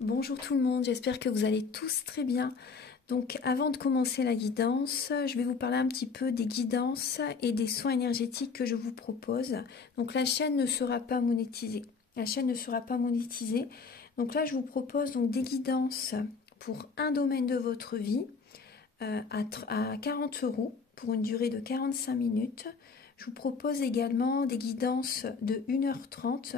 Bonjour tout le monde, j'espère que vous allez tous très bien. Donc avant de commencer la guidance, je vais vous parler un petit peu des guidances et des soins énergétiques que je vous propose. Donc la chaîne ne sera pas monétisée. La chaîne ne sera pas monétisée. Donc là je vous propose donc des guidances pour un domaine de votre vie à 40 € pour une durée de 45 minutes. Je vous propose également des guidances de 1h30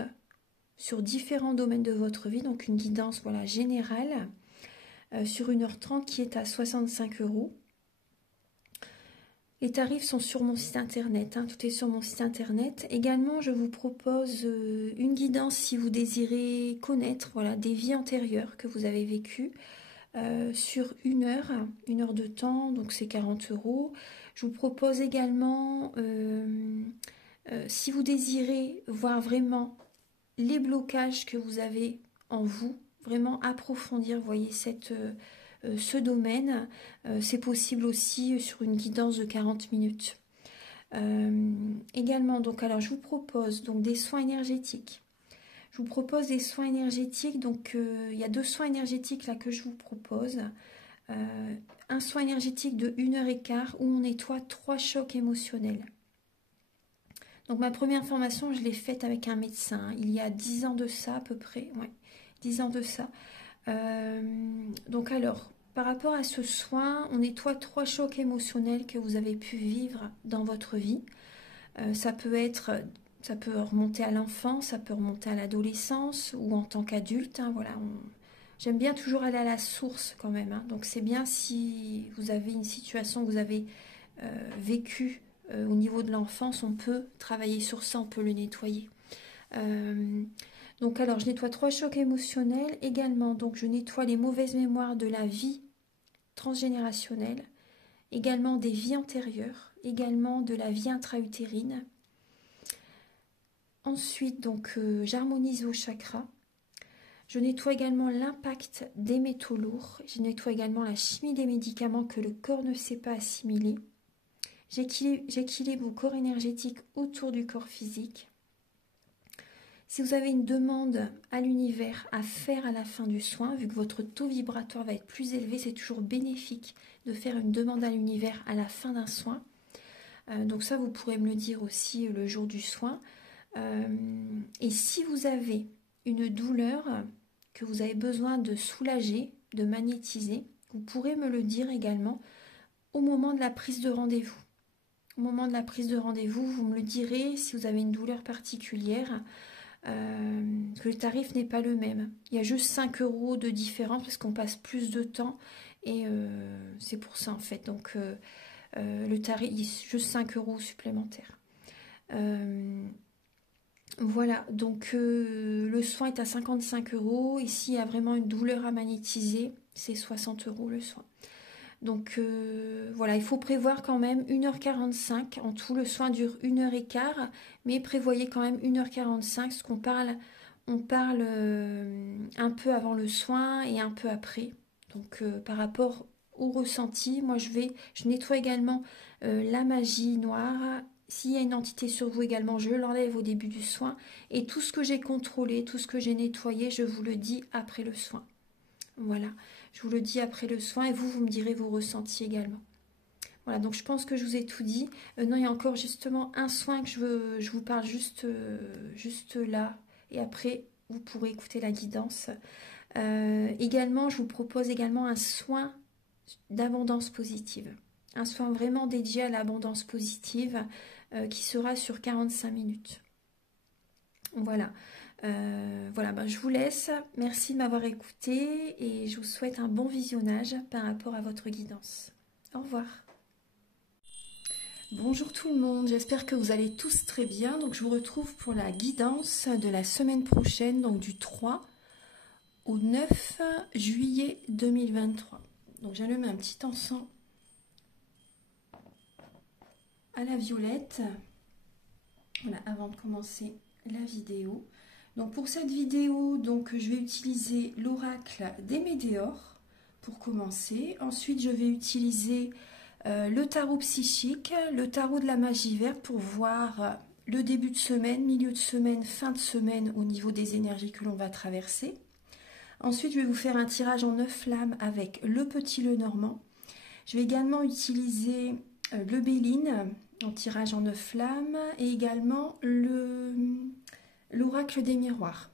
sur différents domaines de votre vie, donc une guidance voilà, générale sur 1h30 qui est à 65 €. Les tarifs sont sur mon site internet, tout est sur mon site internet. Également, je vous propose une guidance si vous désirez connaître voilà, des vies antérieures que vous avez vécues sur une heure de temps, donc c'est 40 €. Je vous propose également, si vous désirez voir vraiment les blocages que vous avez en vous, vraiment approfondir, voyez, ce domaine. C'est possible aussi sur une guidance de 40 minutes. Également, donc, alors je vous propose donc des soins énergétiques. Je vous propose des soins énergétiques, donc il y a 2 soins énergétiques là que je vous propose. Un soin énergétique de 1h15 où on nettoie 3 chocs émotionnels. Donc ma première formation, je l'ai faite avec un médecin, il y a 10 ans de ça à peu près, ouais, 10 ans de ça. Donc alors, par rapport à ce soin, on nettoie 3 chocs émotionnels que vous avez pu vivre dans votre vie. Ça peut remonter à l'enfance, ça peut remonter à l'adolescence ou en tant qu'adulte. Voilà, j'aime bien toujours aller à la source quand même. Donc c'est bien si vous avez une situation que vous avez vécue au niveau de l'enfance, on peut travailler sur ça, on peut le nettoyer. Donc alors je nettoie 3 chocs émotionnels également, donc je nettoie les mauvaises mémoires de la vie transgénérationnelle, également des vies antérieures, également de la vie intra-utérine. Ensuite donc j'harmonise vos chakras. Je nettoie également l'impact des métaux lourds, je nettoie également la chimie des médicaments que le corps ne sait pas assimiler. J'équilibre vos corps énergétiques autour du corps physique. Si vous avez une demande à l'univers à faire à la fin du soin, vu que votre taux vibratoire va être plus élevé, c'est toujours bénéfique de faire une demande à l'univers à la fin d'un soin. Donc ça, vous pourrez me le dire aussi le jour du soin. Et si vous avez une douleur que vous avez besoin de soulager, de magnétiser, vous pourrez me le dire également au moment de la prise de rendez-vous. Au moment de la prise de rendez-vous, vous me le direz si vous avez une douleur particulière. Que le tarif n'est pas le même. Il y a juste 5 € de différence parce qu'on passe plus de temps et c'est pour ça en fait. Donc le tarif, il y a juste 5 € supplémentaires. Voilà, donc le soin est à 55 €. Ici, il y a vraiment une douleur à magnétiser, c'est 60 € le soin. Donc voilà, il faut prévoir quand même 1h45. En tout, le soin dure 1h15, mais prévoyez quand même 1h45, parce qu'on parle, on parle un peu avant le soin et un peu après. Donc par rapport au ressenti, moi je nettoie également la magie noire. S'il y a une entité sur vous également, je l'enlève au début du soin. Et tout ce que j'ai contrôlé, tout ce que j'ai nettoyé, je vous le dis après le soin. Voilà, je vous le dis après le soin et vous me direz vos ressentis également. Voilà, donc je pense que je vous ai tout dit. Non, il y a encore justement un soin que je vous parle juste là. Et après, vous pourrez écouter la guidance. Également, je vous propose également un soin d'abondance positive. Un soin vraiment dédié à l'abondance positive qui sera sur 45 minutes. Voilà. Voilà, je vous laisse. Merci de m'avoir écouté et je vous souhaite un bon visionnage par rapport à votre guidance. Au revoir. Bonjour tout le monde, j'espère que vous allez tous très bien. Donc je vous retrouve pour la guidance de la semaine prochaine, donc du 3 au 9 juillet 2023. Donc j'allume un petit encens à la violette. Voilà, avant de commencer la vidéo. Donc pour cette vidéo, donc, je vais utiliser l'oracle des Médéors pour commencer. Ensuite, je vais utiliser le tarot psychique, le tarot de la magie verte pour voir le début de semaine, milieu de semaine, fin de semaine au niveau des énergies que l'on va traverser. Ensuite, je vais vous faire un tirage en 9 flammes avec le petit Lenormand. Je vais également utiliser le Béline en tirage en 9 flammes et également l'oracle des miroirs.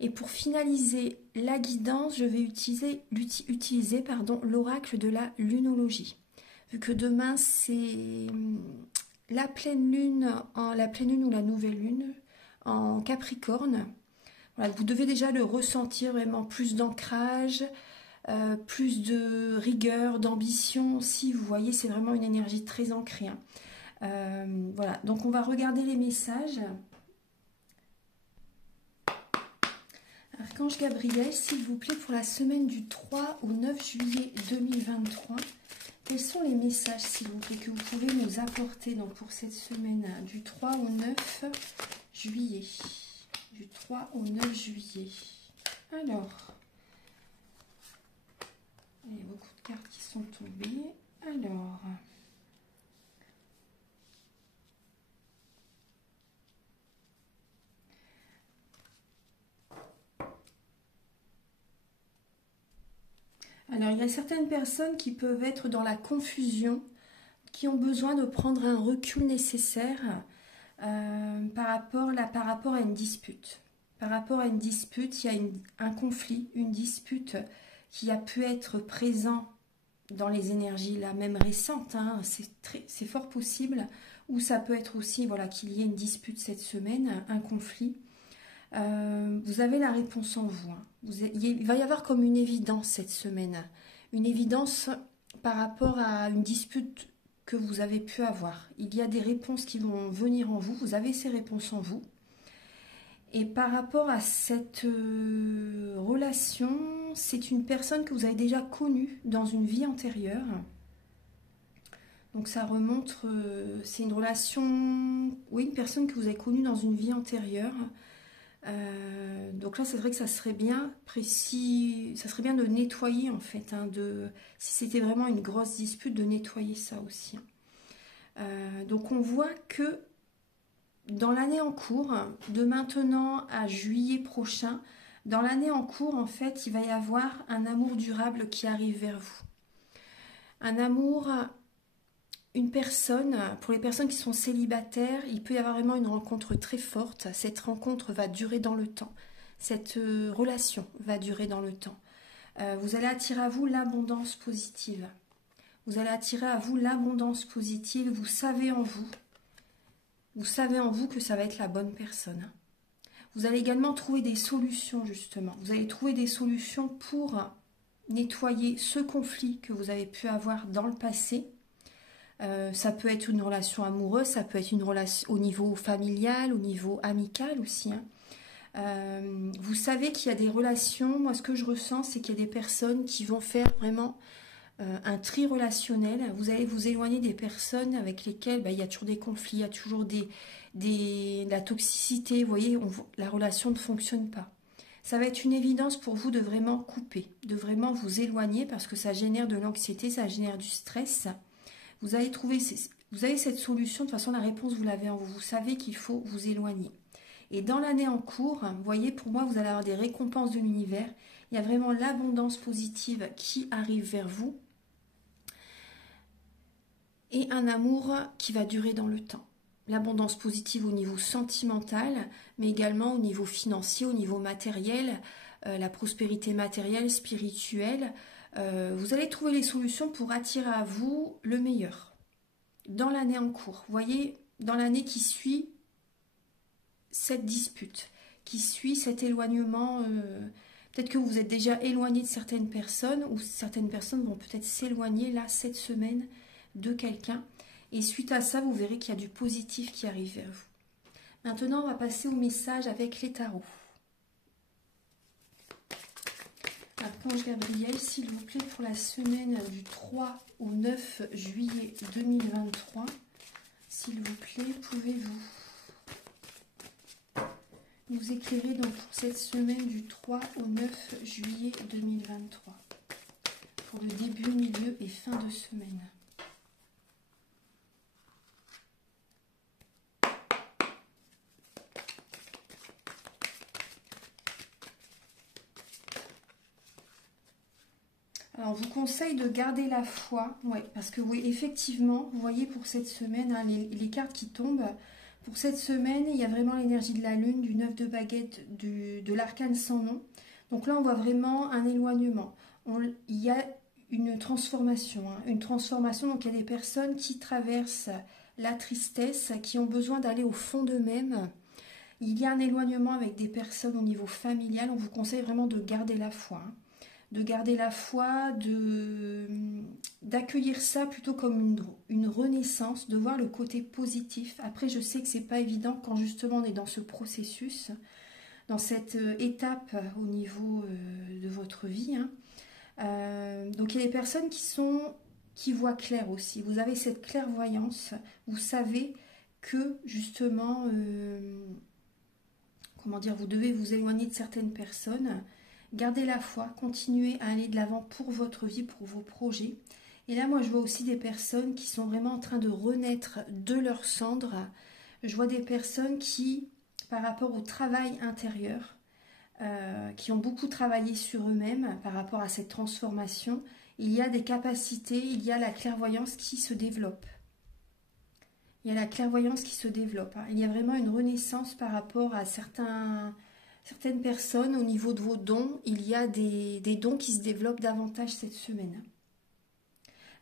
Et pour finaliser la guidance, je vais utiliser l'oracle de la lunologie. Vu que demain c'est la pleine lune ou la nouvelle lune en Capricorne. Voilà, vous devez déjà le ressentir, vraiment plus d'ancrage, plus de rigueur, d'ambition aussi. Vous voyez, c'est vraiment une énergie très ancrée. Voilà, donc on va regarder les messages. Archange Gabriel, s'il vous plaît, pour la semaine du 3 au 9 juillet 2023, quels sont les messages, s'il vous plaît, que vous pouvez nous apporter donc, pour cette semaine du 3 au 9 juillet? Du 3 au 9 juillet. Alors, il y a beaucoup de cartes qui sont tombées. Alors, il y a certaines personnes qui peuvent être dans la confusion, qui ont besoin de prendre un recul nécessaire par rapport à une dispute. Par rapport à une dispute, il y a un conflit, une dispute qui a pu être présent dans les énergies là même récentes, hein, c'est fort possible, ou ça peut être aussi voilà, qu'il y ait une dispute cette semaine, un conflit. Vous avez la réponse en vous. Hein. Il va y avoir comme une évidence cette semaine, une évidence par rapport à une dispute que vous avez pu avoir. Il y a des réponses qui vont venir en vous, vous avez ces réponses en vous. Et par rapport à cette relation, c'est une personne que vous avez déjà connue dans une vie antérieure. Donc ça remonte, c'est une relation, oui, une personne que vous avez connue dans une vie antérieure. Donc là, c'est vrai que ça serait bien précis, ça serait bien de nettoyer en fait, hein, si c'était vraiment une grosse dispute, de nettoyer ça aussi. Donc on voit que dans l'année en cours, de maintenant à juillet prochain, dans l'année en cours, en fait, il va y avoir un amour durable qui arrive vers vous. Un amour, une personne, pour les personnes qui sont célibataires, il peut y avoir vraiment une rencontre très forte. Cette rencontre va durer dans le temps. Cette relation va durer dans le temps. Vous allez attirer à vous l'abondance positive. Vous allez attirer à vous l'abondance positive. Vous savez en vous. Vous savez en vous que ça va être la bonne personne. Vous allez également trouver des solutions, justement. Vous allez trouver des solutions pour nettoyer ce conflit que vous avez pu avoir dans le passé. Ça peut être une relation amoureuse, ça peut être une relation au niveau familial, au niveau amical aussi. Hein. Vous savez qu'il y a des relations, moi ce que je ressens, c'est qu'il y a des personnes qui vont faire vraiment un tri relationnel. Vous allez vous éloigner des personnes avec lesquelles il y a toujours des conflits, il y a toujours de la toxicité. Vous voyez, la relation ne fonctionne pas. Ça va être une évidence pour vous de vraiment couper, de vraiment vous éloigner parce que ça génère de l'anxiété, ça génère du stress. Vous avez cette solution, de toute façon la réponse vous l'avez en vous. Vous savez qu'il faut vous éloigner. Et dans l'année en cours, vous voyez, pour moi, vous allez avoir des récompenses de l'univers. Il y a vraiment l'abondance positive qui arrive vers vous. Et un amour qui va durer dans le temps. L'abondance positive au niveau sentimental, mais également au niveau financier, au niveau matériel, la prospérité matérielle, spirituelle. Vous allez trouver les solutions pour attirer à vous le meilleur dans l'année en cours. Vous voyez, dans l'année qui suit cette dispute, qui suit cet éloignement. Peut-être que vous êtes déjà éloigné de certaines personnes, ou certaines personnes vont peut-être s'éloigner là cette semaine de quelqu'un. Et suite à ça, vous verrez qu'il y a du positif qui arrive vers vous. Maintenant, on va passer au message avec les tarots. Archange Gabriel, s'il vous plaît, pour la semaine du 3 au 9 juillet 2023, s'il vous plaît, pouvez-vous nous éclairer donc pour cette semaine du 3 au 9 juillet 2023, pour le début, milieu et fin de semaine. conseille de garder la foi, ouais, parce que oui, effectivement, vous voyez pour cette semaine, hein, les cartes qui tombent, pour cette semaine, il y a vraiment l'énergie de la lune, du 9 de baguette, de l'arcane sans nom. Donc là, on voit vraiment un éloignement. Il y a une transformation, hein, une transformation. Donc il y a des personnes qui traversent la tristesse, qui ont besoin d'aller au fond d'eux-mêmes. Il y a un éloignement avec des personnes au niveau familial. On vous conseille vraiment de garder la foi, hein. De garder la foi, d'accueillir ça plutôt comme une renaissance, de voir le côté positif. Après, je sais que c'est pas évident quand justement on est dans ce processus, dans cette étape au niveau de votre vie, hein. Donc il y a des personnes qui voient clair aussi. Vous avez cette clairvoyance, vous savez que justement, comment dire, vous devez vous éloigner de certaines personnes. Gardez la foi, continuez à aller de l'avant pour votre vie, pour vos projets. Et là, moi, je vois aussi des personnes qui sont vraiment en train de renaître de leurs cendres. Je vois des personnes qui, par rapport au travail intérieur, qui ont beaucoup travaillé sur eux-mêmes par rapport à cette transformation, il y a des capacités, il y a la clairvoyance qui se développe. Il y a la clairvoyance qui se développe, hein. Il y a vraiment une renaissance par rapport à certaines personnes au niveau de vos dons. Il y a des dons qui se développent davantage cette semaine.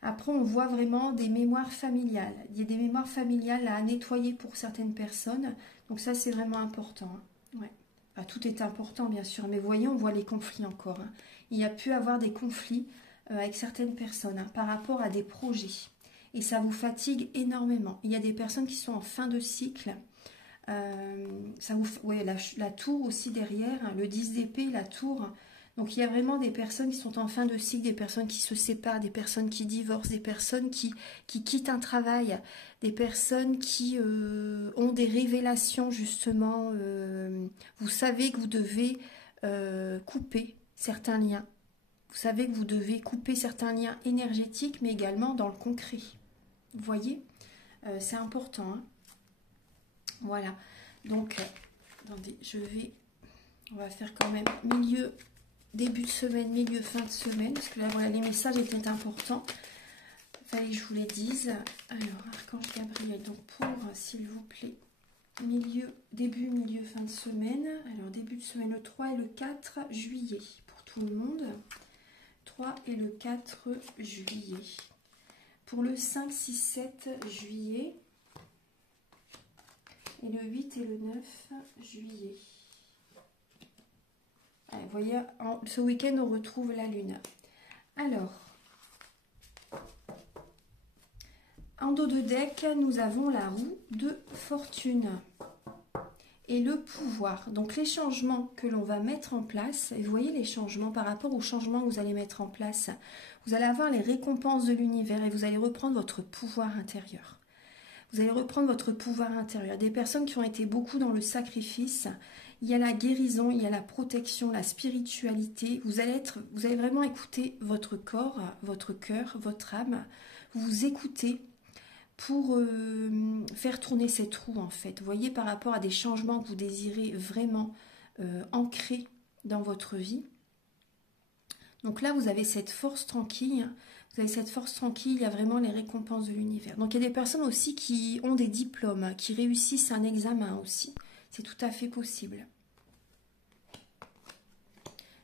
Après, on voit vraiment des mémoires familiales. Il y a des mémoires familiales à nettoyer pour certaines personnes. Donc ça, c'est vraiment important, hein. Ouais. Enfin, tout est important, bien sûr. Mais voyez, on voit les conflits encore, hein. Il y a pu avoir des conflits avec certaines personnes, hein, par rapport à des projets. Et ça vous fatigue énormément. Il y a des personnes qui sont en fin de cycle. Ouais, la tour aussi derrière, hein, le 10 d'épée, la tour. Donc il y a vraiment des personnes qui sont en fin de cycle, des personnes qui se séparent, des personnes qui divorcent, des personnes qui quittent un travail, des personnes qui ont des révélations justement. Vous savez que vous devez couper certains liens. Vous savez que vous devez couper certains liens énergétiques, mais également dans le concret. Vous voyez, c'est important, hein. Voilà, donc, attendez, on va faire quand même début de semaine, milieu, fin de semaine, parce que là, voilà, les messages étaient importants. Il fallait que je vous les dise. Alors, Archange Gabriel, donc pour, s'il vous plaît, début, milieu, fin de semaine. Alors, début de semaine, le 3 et le 4 juillet, pour tout le monde. 3 et le 4 juillet. Pour le 5, 6, 7 juillet. Et le 8 et le 9 juillet. Allez, vous voyez, ce week-end, on retrouve la lune. Alors, en dos de deck, nous avons la roue de fortune et le pouvoir. Donc, les changements que l'on va mettre en place, et vous voyez les changements par rapport aux changements que vous allez mettre en place, vous allez avoir les récompenses de l'univers et vous allez reprendre votre pouvoir intérieur. Vous allez reprendre votre pouvoir intérieur. Des personnes qui ont été beaucoup dans le sacrifice, il y a la guérison, il y a la protection, la spiritualité. Vous allez vraiment écouter votre corps, votre cœur, votre âme. Vous écoutez pour faire tourner cette roue en fait. Vous voyez, par rapport à des changements que vous désirez vraiment ancrer dans votre vie. Donc là, vous avez cette force tranquille. Vous avez cette force tranquille, il y a vraiment les récompenses de l'univers. Donc il y a des personnes aussi qui ont des diplômes, qui réussissent un examen aussi. C'est tout à fait possible.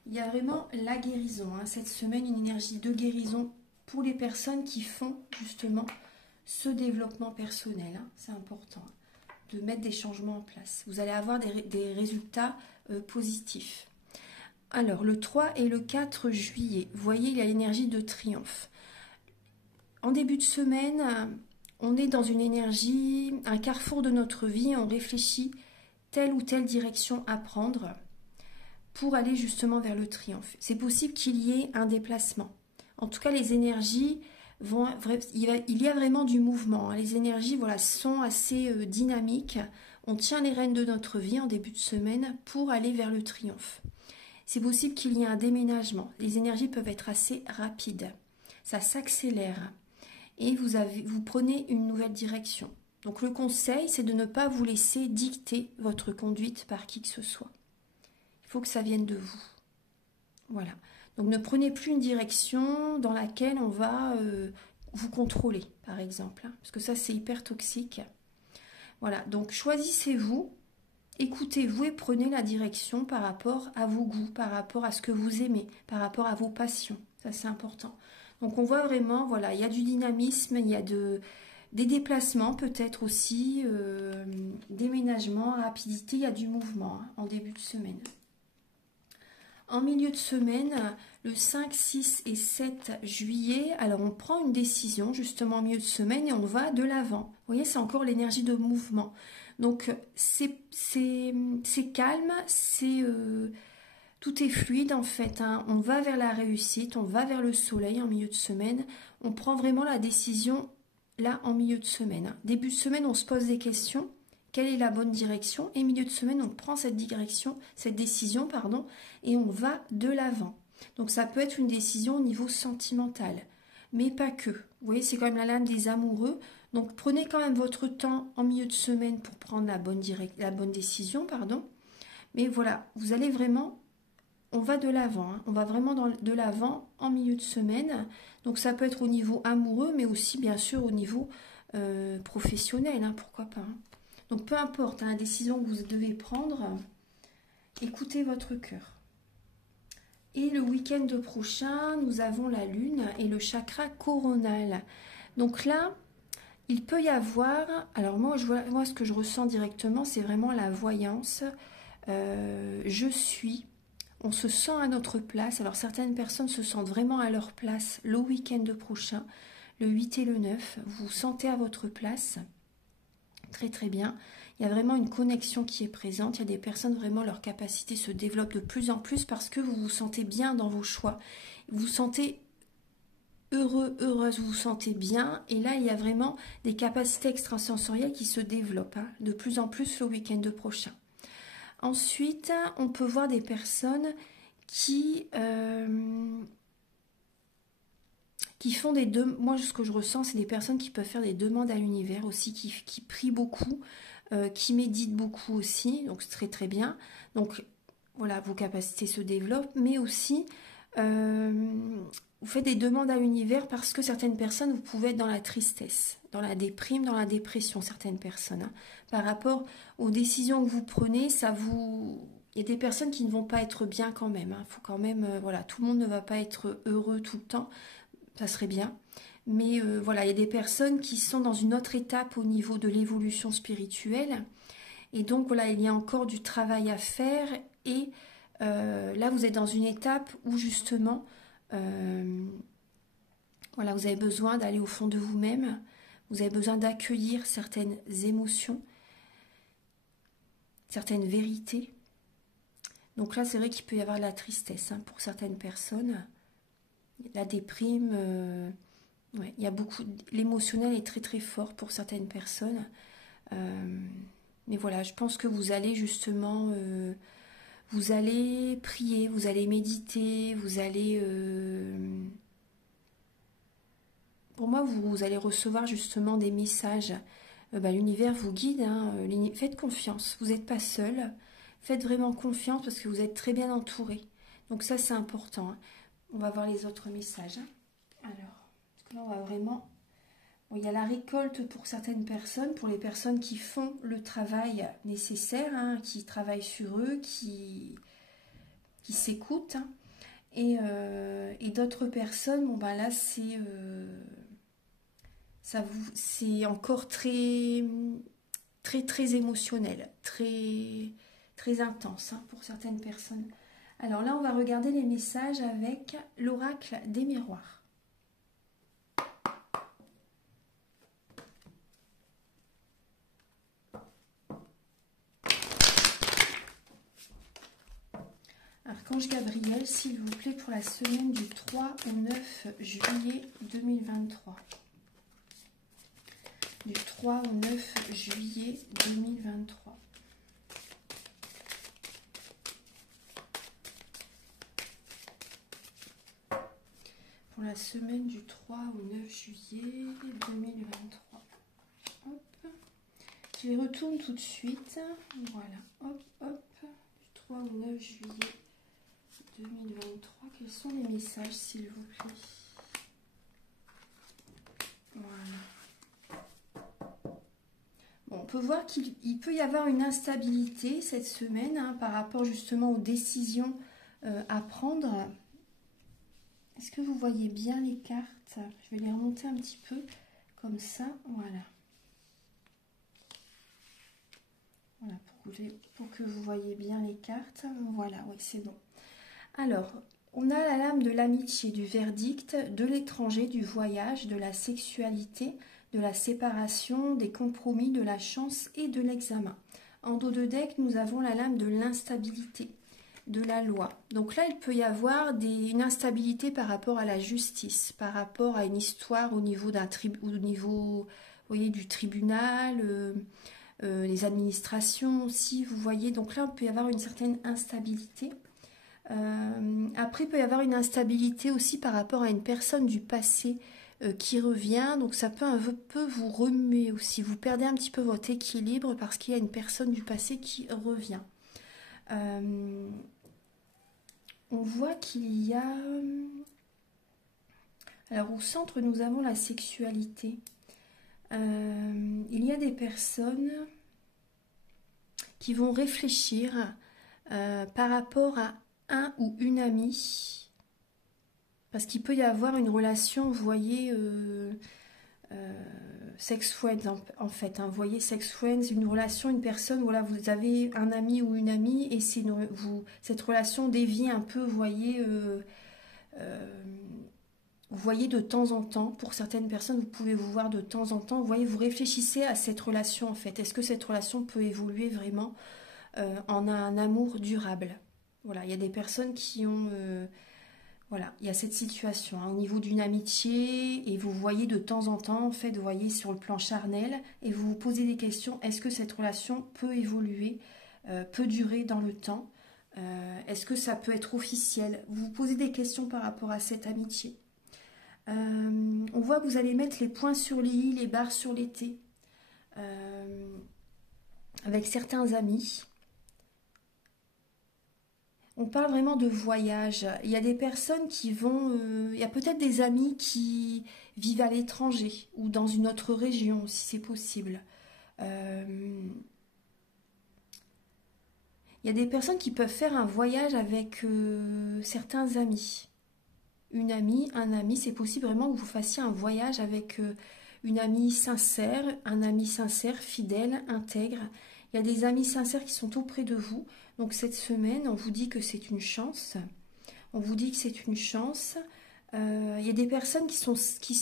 Il y a vraiment la guérison, hein. Cette semaine, une énergie de guérison pour les personnes qui font justement ce développement personnel, hein. C'est important, hein, de mettre des changements en place. Vous allez avoir des résultats positifs. Alors, le 3 et le 4 juillet, vous voyez, il y a l'énergie de triomphe. En début de semaine, on est dans une énergie, un carrefour de notre vie, on réfléchit telle ou telle direction à prendre pour aller justement vers le triomphe. C'est possible qu'il y ait un déplacement. En tout cas, les énergies il y a vraiment du mouvement, hein. Les énergies, voilà, sont assez dynamiques. On tient les rênes de notre vie en début de semaine pour aller vers le triomphe. C'est possible qu'il y ait un déménagement. Les énergies peuvent être assez rapides. Ça s'accélère. Et vous prenez une nouvelle direction. Donc le conseil, c'est de ne pas vous laisser dicter votre conduite par qui que ce soit. Il faut que ça vienne de vous. Voilà. Donc ne prenez plus une direction dans laquelle on va vous contrôler, par exemple, hein, parce que ça c'est hyper toxique. Voilà, donc choisissez-vous, écoutez-vous et prenez la direction par rapport à vos goûts, par rapport à ce que vous aimez, par rapport à vos passions. Ça c'est important. Donc on voit vraiment, voilà, il y a du dynamisme, il y a des déplacements peut-être aussi, déménagement, rapidité, il y a du mouvement hein, en début de semaine. En milieu de semaine, le 5, 6 et 7 juillet, alors on prend une décision justement en milieu de semaine et on va de l'avant. Vous voyez, c'est encore l'énergie de mouvement. Donc c'est calme, tout est fluide en fait. Hein. On va vers la réussite, on va vers le soleil en milieu de semaine. On prend vraiment la décision là en milieu de semaine. Début de semaine, on se pose des questions. Quelle est la bonne direction? Et milieu de semaine, on prend cette décision, pardon, et on va de l'avant. Donc ça peut être une décision au niveau sentimental, mais pas que. Vous voyez, c'est quand même la lame des amoureux. Donc prenez quand même votre temps en milieu de semaine pour prendre la bonne décision, pardon. Mais voilà, vous allez vraiment, on va de l'avant, hein. On va vraiment de l'avant en milieu de semaine. Donc ça peut être au niveau amoureux, mais aussi bien sûr au niveau professionnel, hein, pourquoi pas. Hein. Donc peu importe hein, la décision que vous devez prendre, écoutez votre cœur. Et le week-end prochain, nous avons la lune et le chakra coronal. Donc là, il peut y avoir, alors moi ce que je ressens directement, c'est vraiment la voyance. Je suis, on se sent à notre place. Alors certaines personnes se sentent vraiment à leur place le week-end prochain, le 8 et le 9. Vous vous sentez à votre place. Très très bien. Il y a vraiment une connexion qui est présente. Il y a des personnes, vraiment, leur capacité se développe de plus en plus parce que vous vous sentez bien dans vos choix. Vous vous sentez heureux, heureuse, vous vous sentez bien. Et là, il y a vraiment des capacités extrasensorielles qui se développent hein, de plus en plus le week-end prochain. Ensuite, on peut voir des personnes qui font des demandes. Moi, ce que je ressens, c'est des personnes qui peuvent faire des demandes à l'univers aussi, qui prient beaucoup, qui méditent beaucoup aussi, donc c'est très très bien. Donc voilà, vos capacités se développent, mais aussi vous faites des demandes à l'univers parce que certaines personnes, vous pouvez être dans la tristesse, dans la déprime, dans la dépression, certaines personnes. Hein. Par rapport aux décisions que vous prenez, il y a des personnes qui ne vont pas être bien quand même. Hein. Faut quand même, voilà, tout le monde ne va pas être heureux tout le temps. Ça serait bien. Mais voilà, il y a des personnes qui sont dans une autre étape au niveau de l'évolution spirituelle. Et donc, voilà, il y a encore du travail à faire. Et là, vous êtes dans une étape où, justement, voilà, vous avez besoin d'aller au fond de vous-même. Vous avez besoin d'accueillir certaines émotions, certaines vérités. Donc là, c'est vrai qu'il peut y avoir de la tristesse hein, pour certaines personnes. La déprime... ouais, il y a beaucoup, l'émotionnel est très très fort pour certaines personnes. Mais voilà, je pense que vous allez justement, vous allez prier, vous allez méditer, vous allez, pour moi, vous allez recevoir justement des messages. L'univers vous guide, hein, faites confiance, vous n'êtes pas seul. Faites vraiment confiance parce que vous êtes très bien entouré. Donc ça, c'est important. Hein. On va voir les autres messages. Hein. Alors, parce que là, on va vraiment... Bon, il y a la récolte pour certaines personnes, pour les personnes qui font le travail nécessaire, hein, qui travaillent sur eux, qui s'écoutent. Hein. Et d'autres personnes, bon ben là, c'est encore très, très, très émotionnel, très, très intense hein, pour certaines personnes. Alors là, on va regarder les messages avec l'oracle des miroirs. Archange Gabriel, s'il vous plaît, pour la semaine du 3 au 9 juillet 2023. Du 3 au 9 juillet 2023. Pour la semaine du 3 au 9 juillet 2023. Hop. Je les retourne tout de suite. Voilà. Hop, hop. Du 3 au 9 juillet 2023. Quels sont les messages, s'il vous plaît? Voilà. Bon, on peut voir qu'il peut y avoir une instabilité cette semaine hein, par rapport justement aux décisions à prendre. Est-ce que vous voyez bien les cartes? Je vais les remonter un petit peu comme ça. Voilà. Voilà, pour que vous voyez bien les cartes. Voilà, oui, c'est bon. Alors, on a la lame de l'amitié, du verdict, de l'étranger, du voyage, de la sexualité, de la séparation, des compromis, de la chance et de l'examen. En dos de deck, nous avons la lame de l'instabilité, de la loi. Donc là, il peut y avoir une instabilité par rapport à la justice, par rapport à une histoire au niveau vous voyez, du tribunal, les administrations aussi, vous voyez. Donc là, on peut y avoir une certaine instabilité. Après, il peut y avoir une instabilité aussi par rapport à une personne du passé qui revient. Donc ça peut un peu vous remuer aussi. Vous perdez un petit peu votre équilibre parce qu'il y a une personne du passé qui revient. On voit qu'il y a... Alors au centre, nous avons la sexualité. Il y a des personnes qui vont réfléchir par rapport à un ou une amie, parce qu'il peut y avoir une relation, vous voyez, sex friends en fait, hein, vous voyez, sex friends, une relation, une personne, voilà, vous avez un ami ou une amie, et cette relation dévie un peu, vous voyez de temps en temps, pour certaines personnes, vous pouvez vous voir de temps en temps, vous voyez, vous réfléchissez à cette relation en fait, est-ce que cette relation peut évoluer vraiment en un amour durable? Voilà, il y a des personnes qui ont... voilà, il y a cette situation hein, au niveau d'une amitié et vous voyez de temps en temps, en fait, vous voyez sur le plan charnel et vous vous posez des questions. Est-ce que cette relation peut évoluer, peut durer dans le temps? Est-ce que ça peut être officiel? Vous vous posez des questions par rapport à cette amitié. On voit que vous allez mettre les points sur les i, les barres sur les t avec certains amis. On parle vraiment de voyage. Il y a des personnes qui vont... il y a peut-être des amis qui vivent à l'étranger ou dans une autre région, si c'est possible. Il y a des personnes qui peuvent faire un voyage avec certains amis. Une amie, un ami, c'est possible vraiment que vous fassiez un voyage avec une amie sincère, un ami sincère, fidèle, intègre. Il y a des amis sincères qui sont auprès de vous. Donc cette semaine, on vous dit que c'est une chance. On vous dit que c'est une chance. Il y a des personnes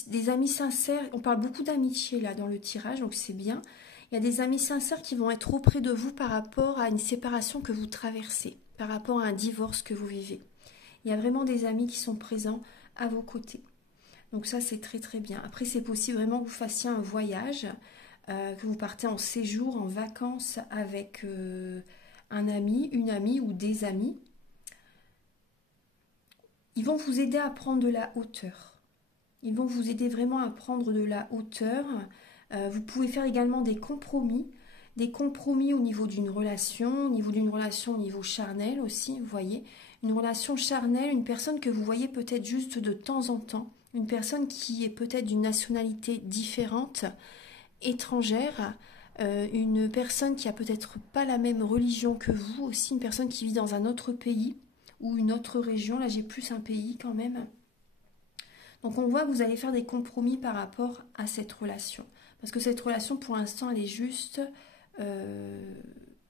des amis sincères. On parle beaucoup d'amitié là dans le tirage, donc c'est bien. Il y a des amis sincères qui vont être auprès de vous par rapport à une séparation que vous traversez, par rapport à un divorce que vous vivez. Il y a vraiment des amis qui sont présents à vos côtés. Donc ça, c'est très très bien. Après, c'est possible vraiment que vous fassiez un voyage, que vous partez en séjour, en vacances avec un ami, une amie ou des amis. Ils vont vous aider à prendre de la hauteur. Ils vont vous aider vraiment à prendre de la hauteur. Vous pouvez faire également des compromis au niveau d'une relation, au niveau charnel aussi, vous voyez. Une relation charnelle, une personne que vous voyez peut-être juste de temps en temps, une personne qui est peut-être d'une nationalité différente, étrangère, une personne qui a peut-être pas la même religion que vous, aussi une personne qui vit dans un autre pays ou une autre région. Là, j'ai plus un pays quand même. Donc, on voit que vous allez faire des compromis par rapport à cette relation. Parce que cette relation, pour l'instant, elle est juste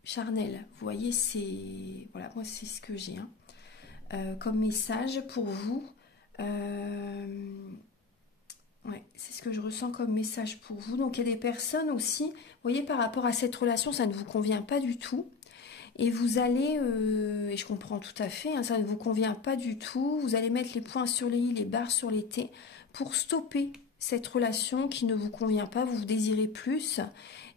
charnelle. Vous voyez, c'est... Voilà, moi, c'est ce que j'ai comme message pour vous. Ouais, c'est ce que je ressens comme message pour vous. Donc, il y a des personnes aussi, vous voyez, par rapport à cette relation, ça ne vous convient pas du tout. Et vous allez, et je comprends tout à fait, hein, ça ne vous convient pas du tout. Vous allez mettre les points sur les i, les barres sur les t pour stopper cette relation qui ne vous convient pas, vous désirez plus.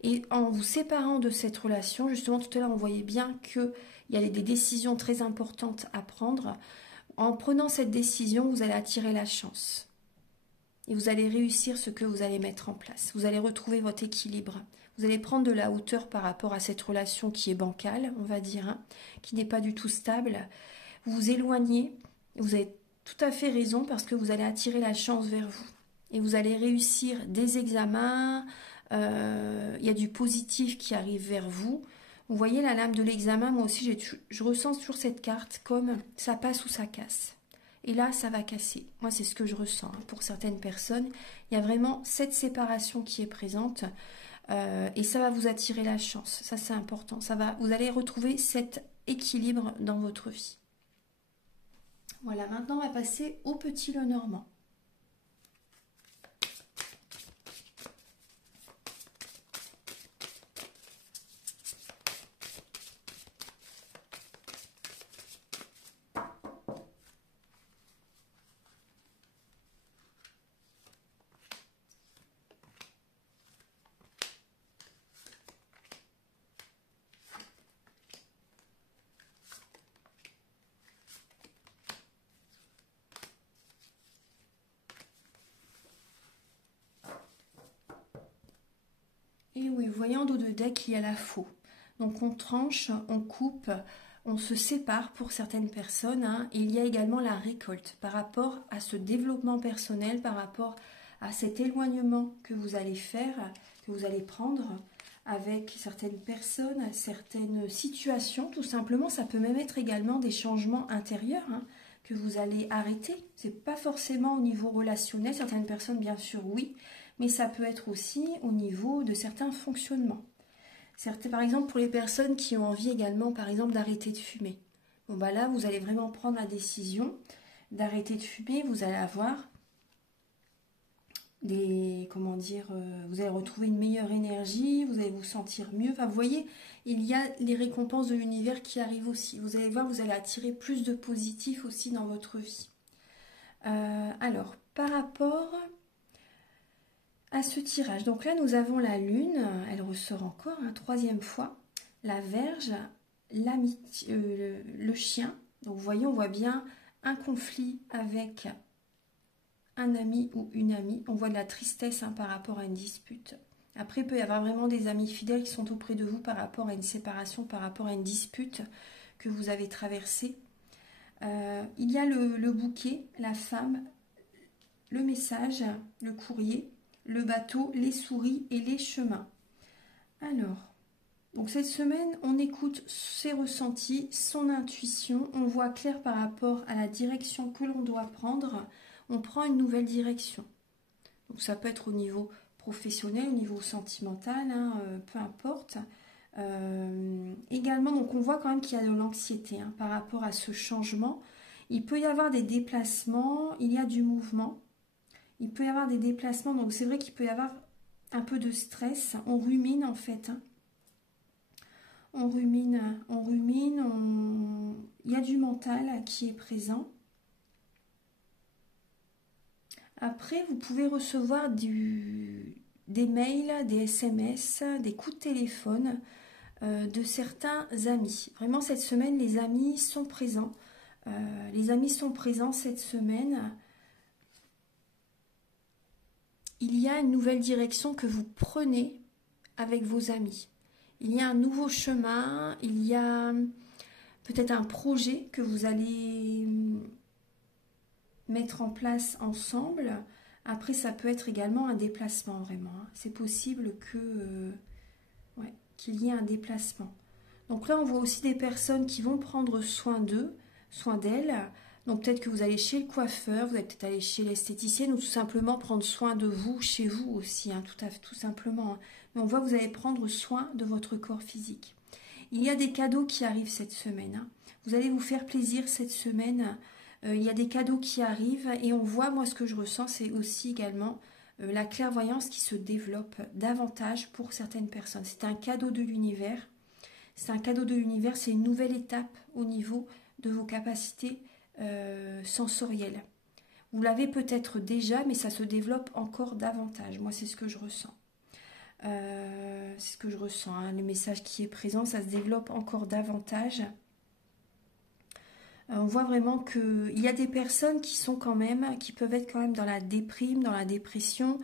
Et en vous séparant de cette relation, justement, tout à l'heure, on voyait bien qu'il y avait des décisions très importantes à prendre. En prenant cette décision, vous allez attirer la chance. Et vous allez réussir ce que vous allez mettre en place. Vous allez retrouver votre équilibre. Vous allez prendre de la hauteur par rapport à cette relation qui est bancale, on va dire, hein, qui n'est pas du tout stable. Vous vous éloignez, vous allez tout à fait raison parce que vous allez attirer la chance vers vous. Et vous allez réussir des examens, il y a du positif qui arrive vers vous. Vous voyez la lame de l'examen, moi aussi je ressens toujours cette carte comme ça passe ou ça casse. Et là, ça va casser. Moi, c'est ce que je ressens. Pour certaines personnes, il y a vraiment cette séparation qui est présente. Et ça va vous attirer la chance. Ça, c'est important. Vous allez retrouver cet équilibre dans votre vie. Voilà, maintenant, on va passer au petit Lenormand. Et oui, vous voyez en dos de deck, il y a la faux. Donc on tranche, on coupe, on se sépare pour certaines personnes. Hein. Et il y a également la récolte par rapport à ce développement personnel, par rapport à cet éloignement que vous allez faire, que vous allez prendre avec certaines personnes, certaines situations. Tout simplement, ça peut même être également des changements intérieurs hein, que vous allez arrêter. C'est pas forcément au niveau relationnel. Certaines personnes, bien sûr, oui. Mais ça peut être aussi au niveau de certains fonctionnements. Par exemple, pour les personnes qui ont envie également, par exemple, d'arrêter de fumer. Bon, bah là, vous allez vraiment prendre la décision d'arrêter de fumer. Vous allez avoir vous allez retrouver une meilleure énergie, vous allez vous sentir mieux. Enfin, vous voyez, il y a les récompenses de l'univers qui arrivent aussi. Vous allez voir, vous allez attirer plus de positif aussi dans votre vie. Alors, par rapport à ce tirage. Donc là, nous avons la lune, elle ressort encore, une troisième fois, la Vierge, le chien. Donc vous voyez, on voit bien un conflit avec un ami ou une amie. On voit de la tristesse hein, par rapport à une dispute. Après, il peut y avoir vraiment des amis fidèles qui sont auprès de vous par rapport à une séparation, par rapport à une dispute que vous avez traversée. Il y a le bouquet, la femme, le message, le courrier, le bateau, les souris et les chemins. Alors, donc cette semaine, on écoute ses ressentis, son intuition, on voit clair par rapport à la direction que l'on doit prendre, on prend une nouvelle direction. Donc ça peut être au niveau professionnel, au niveau sentimental, hein, peu importe. Également, donc on voit quand même qu'il y a de l'anxiété hein, par rapport à ce changement. Il peut y avoir des déplacements, il y a du mouvement. Il peut y avoir des déplacements, donc c'est vrai qu'il peut y avoir un peu de stress. On rumine en fait. Hein. On rumine. Il y a du mental qui est présent. Après, vous pouvez recevoir des mails, des SMS, des coups de téléphone de certains amis. Vraiment, cette semaine, les amis sont présents. Les amis sont présents cette semaine. Il y a une nouvelle direction que vous prenez avec vos amis. Il y a un nouveau chemin, il y a peut-être un projet que vous allez mettre en place ensemble. Après, ça peut être également un déplacement, vraiment. Hein. C'est possible qu'il y ait un déplacement. Donc là, on voit aussi des personnes qui vont prendre soin d'elles. Donc peut-être que vous allez chez le coiffeur, vous allez peut-être aller chez l'esthéticienne ou tout simplement prendre soin de vous, chez vous aussi, hein, tout simplement. Hein. Mais on voit que vous allez prendre soin de votre corps physique. Il y a des cadeaux qui arrivent cette semaine. Hein. Vous allez vous faire plaisir cette semaine. Il y a des cadeaux qui arrivent et on voit, moi ce que je ressens, c'est aussi également la clairvoyance qui se développe davantage pour certaines personnes. C'est un cadeau de l'univers. C'est un cadeau de l'univers, c'est une nouvelle étape au niveau de vos capacités sensorielles. Vous l'avez peut-être déjà, mais ça se développe encore davantage. Moi, c'est ce que je ressens. C'est ce que je ressens. Hein. Le message qui est présent, ça se développe encore davantage. On voit vraiment qu'il y a des personnes qui peuvent être quand même dans la déprime, dans la dépression,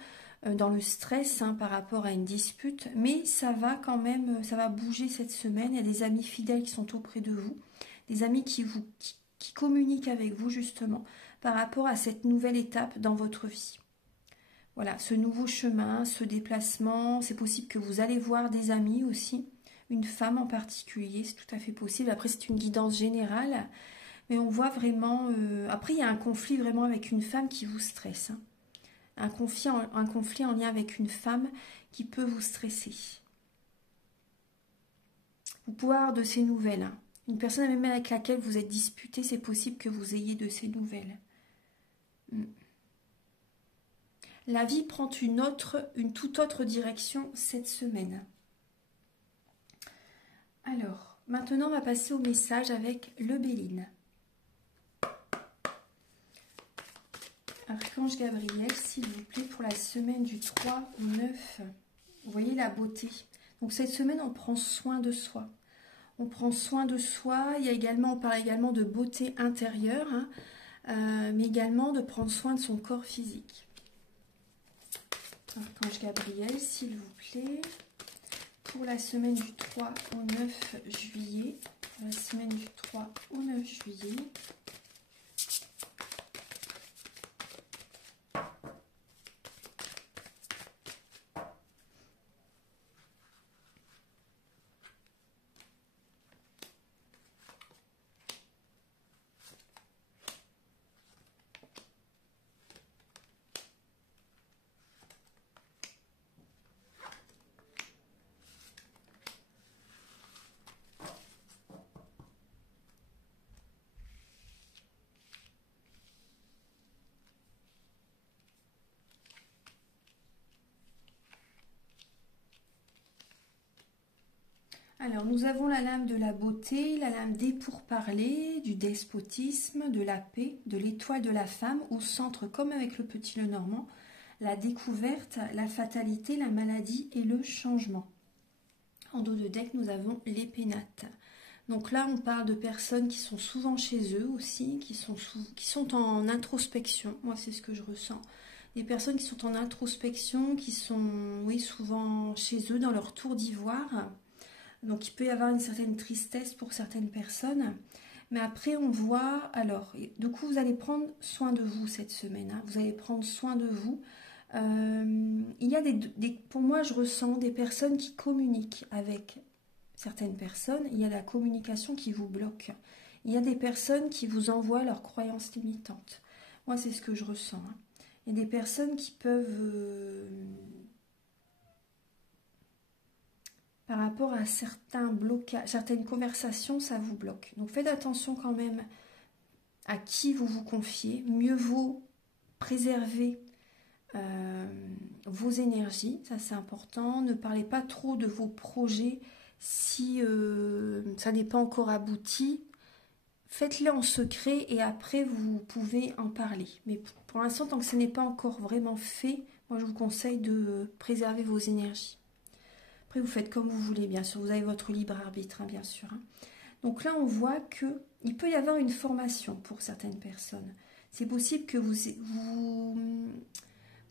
dans le stress hein, par rapport à une dispute, mais ça va quand même, ça va bouger cette semaine. Il y a des amis fidèles qui sont auprès de vous, des amis qui communiquent avec vous justement par rapport à cette nouvelle étape dans votre vie. Voilà, ce nouveau chemin, ce déplacement, c'est possible que vous allez voir des amis aussi, une femme en particulier, c'est tout à fait possible. Après, c'est une guidance générale, mais on voit vraiment... Après, il y a un conflit vraiment avec une femme qui vous stresse. Hein. Un conflit en lien avec une femme qui peut vous stresser. Vous pouvez avoir de ces nouvelles. Hein. Une personne même avec laquelle vous êtes disputé, c'est possible que vous ayez de ces nouvelles. La vie prend une toute autre direction cette semaine. Alors, maintenant on va passer au message avec le Béline. Archange Gabriel, s'il vous plaît, pour la semaine du 3 au 9. Vous voyez la beauté. Donc cette semaine, on prend soin de soi. On prend soin de soi. On parle également de beauté intérieure, hein, mais également de prendre soin de son corps physique. Archange Gabriel, s'il vous plaît, pour la semaine du 3 au 9 juillet. Pour la semaine du 3 au 9 juillet. Alors, nous avons la lame de la beauté, la lame des pourparlers, du despotisme, de la paix, de l'étoile de la femme, au centre, comme avec le petit Lenormand, la découverte, la fatalité, la maladie et le changement. En dos de deck, nous avons les pénates. Donc là, on parle de personnes qui sont souvent chez eux aussi, qui sont en introspection. Moi, c'est ce que je ressens. Des personnes qui sont en introspection, qui sont, oui, souvent chez eux, dans leur tour d'ivoire. Donc il peut y avoir une certaine tristesse pour certaines personnes. Mais après on voit, alors, du coup vous allez prendre soin de vous cette semaine. Hein, vous allez prendre soin de vous. Il y a pour moi je ressens des personnes qui communiquent avec certaines personnes. Il y a la communication qui vous bloque. Il y a des personnes qui vous envoient leurs croyances limitantes. Moi c'est ce que je ressens. Hein. Il y a des personnes qui peuvent... par rapport à certains blocages, certaines conversations, ça vous bloque. Donc faites attention quand même à qui vous vous confiez. Mieux vaut préserver vos énergies, ça c'est important. Ne parlez pas trop de vos projets si ça n'est pas encore abouti. Faites-les en secret et après vous pouvez en parler. Mais pour l'instant, tant que ce n'est pas encore vraiment fait, moi je vous conseille de préserver vos énergies. Après, vous faites comme vous voulez, bien sûr. Vous avez votre libre arbitre, hein, bien sûr. Hein. Donc là, on voit qu'il peut y avoir une formation pour certaines personnes. C'est possible que vous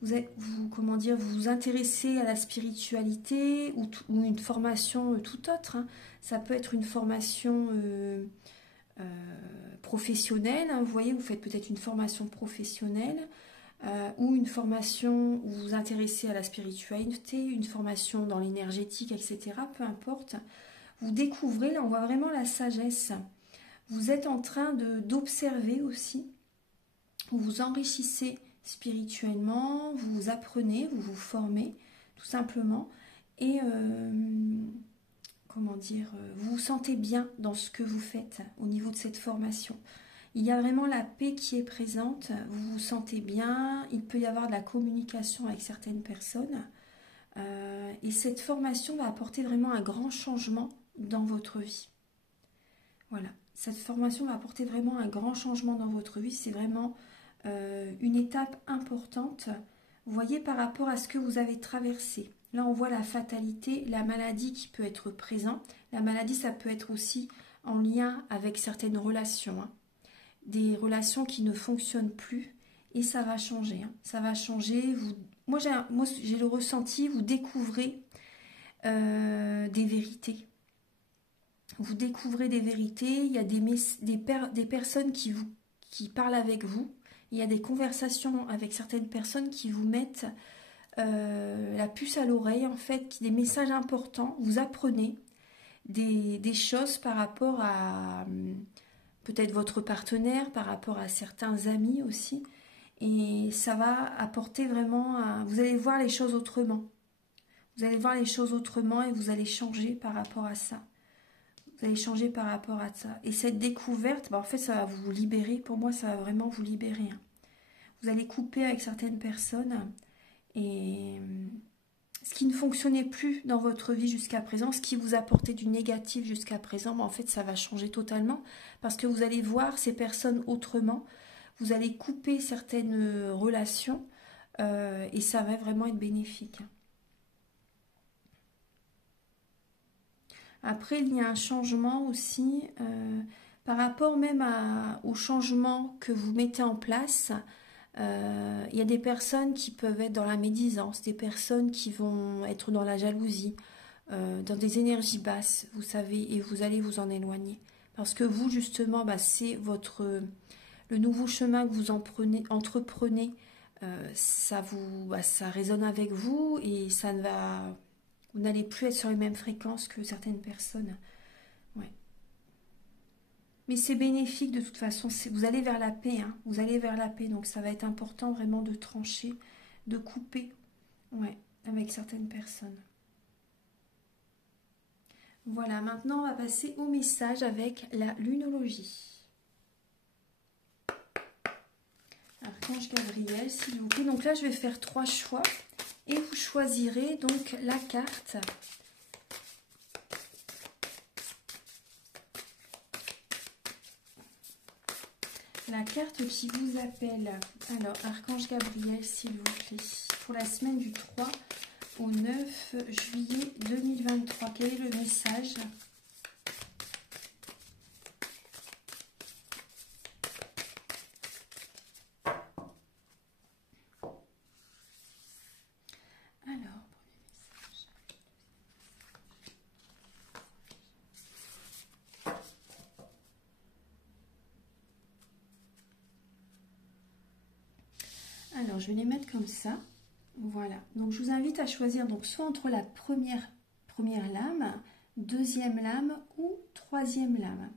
vous intéressez à la spiritualité ou une formation tout autre. Hein. Ça peut être une formation professionnelle. Hein. Vous voyez, vous faites peut-être une formation professionnelle. Ou une formation où vous vous intéressez à la spiritualité, une formation dans l'énergétique, etc. Peu importe. Vous découvrez, là on voit vraiment la sagesse. Vous êtes en train d'observer aussi. Vous vous enrichissez spirituellement, vous vous apprenez, vous vous formez, tout simplement. Et vous vous sentez bien dans ce que vous faites au niveau de cette formation. Il y a vraiment la paix qui est présente, vous vous sentez bien, il peut y avoir de la communication avec certaines personnes. Et cette formation va apporter vraiment un grand changement dans votre vie. Voilà, cette formation va apporter vraiment un grand changement dans votre vie. C'est vraiment une étape importante. Vous voyez par rapport à ce que vous avez traversé. Là, on voit la fatalité, la maladie qui peut être présente. La maladie, ça peut être aussi en lien avec certaines relations. Hein. Des relations qui ne fonctionnent plus et ça va changer. Hein. Ça va changer. Moi, j'ai le ressenti, vous découvrez des vérités. Vous découvrez des vérités. Il y a des personnes qui parlent avec vous, Il y a des conversations avec certaines personnes qui vous mettent la puce à l'oreille, en fait, des messages importants. Vous apprenez des choses par rapport à peut-être votre partenaire, par rapport à certains amis aussi. Et ça va apporter vraiment... Vous allez voir les choses autrement. Vous allez voir les choses autrement et vous allez changer par rapport à ça. Vous allez changer par rapport à ça. Et cette découverte, en fait, ça va vous libérer. Pour moi, ça va vraiment vous libérer. Vous allez couper avec certaines personnes. Et ce qui ne fonctionnait plus dans votre vie jusqu'à présent, ce qui vous apportait du négatif jusqu'à présent, en fait, ça va changer totalement. Parce que vous allez voir ces personnes autrement. Vous allez couper certaines relations. Et ça va vraiment être bénéfique. Après, il y a un changement aussi par rapport même au changement que vous mettez en place. Il y a des personnes qui peuvent être dans la médisance, des personnes qui vont être dans la jalousie, dans des énergies basses, vous savez, et vous allez vous en éloigner. Parce que vous, justement, c'est le nouveau chemin que vous entreprenez, ça résonne avec vous et ça ne va... Vous n'allez plus être sur les mêmes fréquences que certaines personnes. Ouais. Mais c'est bénéfique de toute façon. Vous allez vers la paix. Hein. Vous allez vers la paix. Donc ça va être important vraiment de trancher, de couper avec certaines personnes. Voilà, maintenant on va passer au message avec la lunologie. Archange Gabriel, s'il vous plaît. Donc là, je vais faire 3 choix. Et vous choisirez donc la carte. La carte qui vous appelle. Alors, Archange Gabriel, s'il vous plaît. Pour la semaine du 3 au 9 juillet 2023. Quel est le message ? Alors, je vais les mettre comme ça. Voilà. Donc, je vous invite à choisir donc soit entre la première lame, deuxième lame ou troisième lame.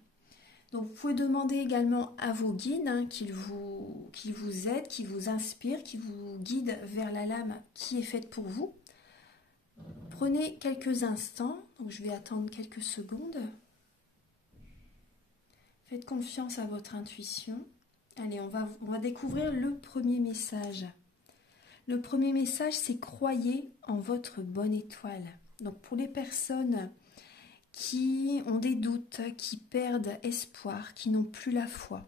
Donc, vous pouvez demander également à vos guides qu'ils vous aident, qu'ils vous inspirent, qu'ils vous guident vers la lame qui est faite pour vous. Prenez quelques instants. Donc, je vais attendre quelques secondes. Faites confiance à votre intuition. Allez, on va découvrir le premier message. Le premier message, c'est croyez en votre bonne étoile. Donc pour les personnes qui ont des doutes, qui perdent espoir, qui n'ont plus la foi.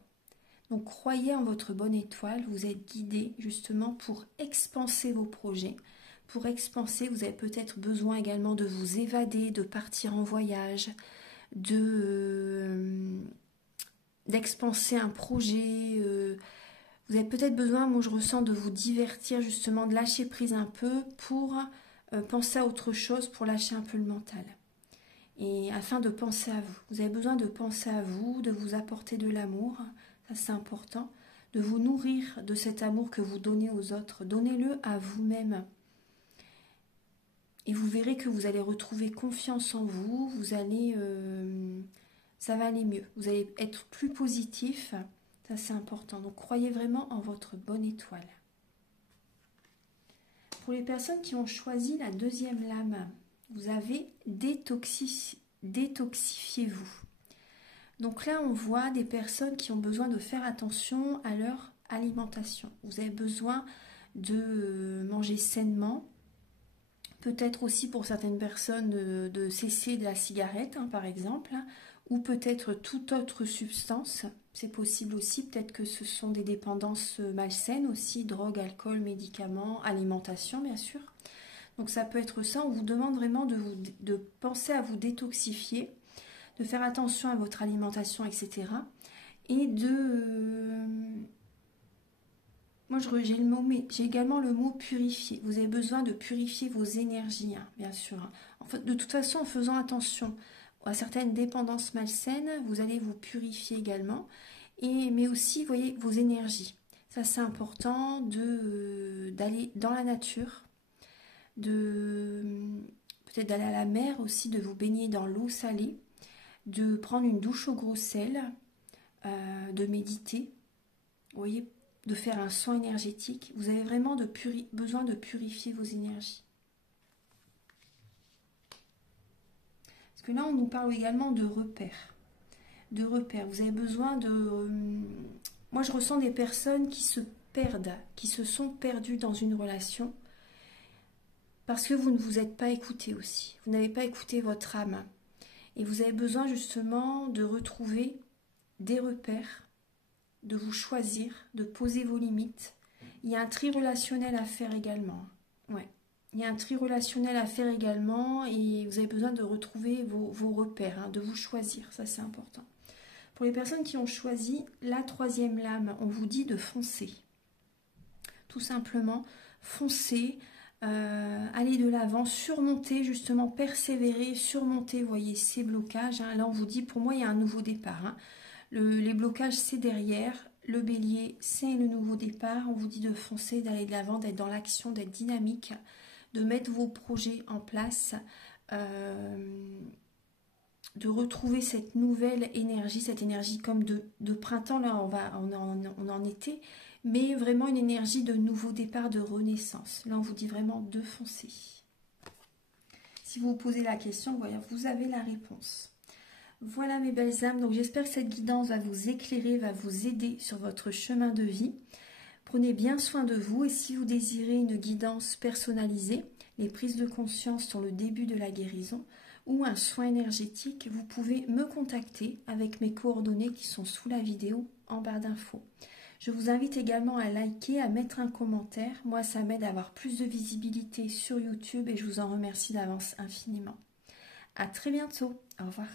Donc croyez en votre bonne étoile, vous êtes guidés justement pour expanser vos projets. Pour expanser, vous avez peut-être besoin également de vous évader, de partir en voyage, d'expanser un projet. Vous avez peut-être besoin, moi je ressens, de vous divertir justement, de lâcher prise un peu pour penser à autre chose, pour lâcher un peu le mental. Et afin de penser à vous. Vous avez besoin de penser à vous, de vous apporter de l'amour, ça c'est important, de vous nourrir de cet amour que vous donnez aux autres. Donnez-le à vous-même. Et vous verrez que vous allez retrouver confiance en vous, ça va aller mieux. Vous allez être plus positif, ça c'est important. Donc croyez vraiment en votre bonne étoile. Pour les personnes qui ont choisi la deuxième lame, vous avez détoxifiez-vous. Donc là, on voit des personnes qui ont besoin de faire attention à leur alimentation. Vous avez besoin de manger sainement. Peut-être aussi pour certaines personnes de cesser de la cigarette, par exemple, ou peut-être toute autre substance. C'est possible aussi, peut-être que ce sont des dépendances malsaines aussi, drogue, alcool, médicaments, alimentation bien sûr. Donc ça peut être ça, on vous demande vraiment de penser à vous détoxifier, de faire attention à votre alimentation, etc. Et moi j'ai également le mot purifier. Vous avez besoin de purifier vos énergies, bien sûr. En fait, de toute façon, en faisant attention à certaines dépendances malsaines, vous allez vous purifier également. Mais aussi, vous voyez, vos énergies. Ça, c'est important d'aller dans la nature, peut-être d'aller à la mer aussi, de vous baigner dans l'eau salée, de prendre une douche au gros sel, de méditer, vous voyez, de faire un soin énergétique. Vous avez vraiment besoin de purifier vos énergies. Parce que là, on nous parle également de repères. De repères. Vous avez besoin de... Moi, je ressens des personnes qui se perdent, qui se sont perdues dans une relation parce que vous ne vous êtes pas écouté aussi. Vous n'avez pas écouté votre âme. Et vous avez besoin justement de retrouver des repères, de vous choisir, de poser vos limites. Il y a un tri relationnel à faire également. Ouais. Il y a un tri relationnel à faire également et vous avez besoin de retrouver vos repères, hein, de vous choisir. Ça, c'est important. Pour les personnes qui ont choisi la troisième lame, on vous dit de foncer. Tout simplement, foncer, aller de l'avant, surmonter, justement, persévérer, surmonter, vous voyez, ces blocages. Hein. Là, on vous dit, pour moi, il y a un nouveau départ. Hein. Les blocages, c'est derrière. Le bélier, c'est le nouveau départ. On vous dit de foncer, d'aller de l'avant, d'être dans l'action, d'être dynamique, de mettre vos projets en place, de retrouver cette nouvelle énergie, cette énergie comme de printemps, là on en était, mais vraiment une énergie de nouveau départ, de renaissance. Là on vous dit vraiment de foncer. Si vous vous posez la question, voilà, vous avez la réponse. Voilà mes belles âmes, donc j'espère que cette guidance va vous éclairer, va vous aider sur votre chemin de vie. Prenez bien soin de vous et si vous désirez une guidance personnalisée, les prises de conscience sont le début de la guérison, ou un soin énergétique, vous pouvez me contacter avec mes coordonnées qui sont sous la vidéo en barre d'infos. Je vous invite également à liker, à mettre un commentaire. Moi, ça m'aide à avoir plus de visibilité sur YouTube et je vous en remercie d'avance infiniment. À très bientôt. Au revoir.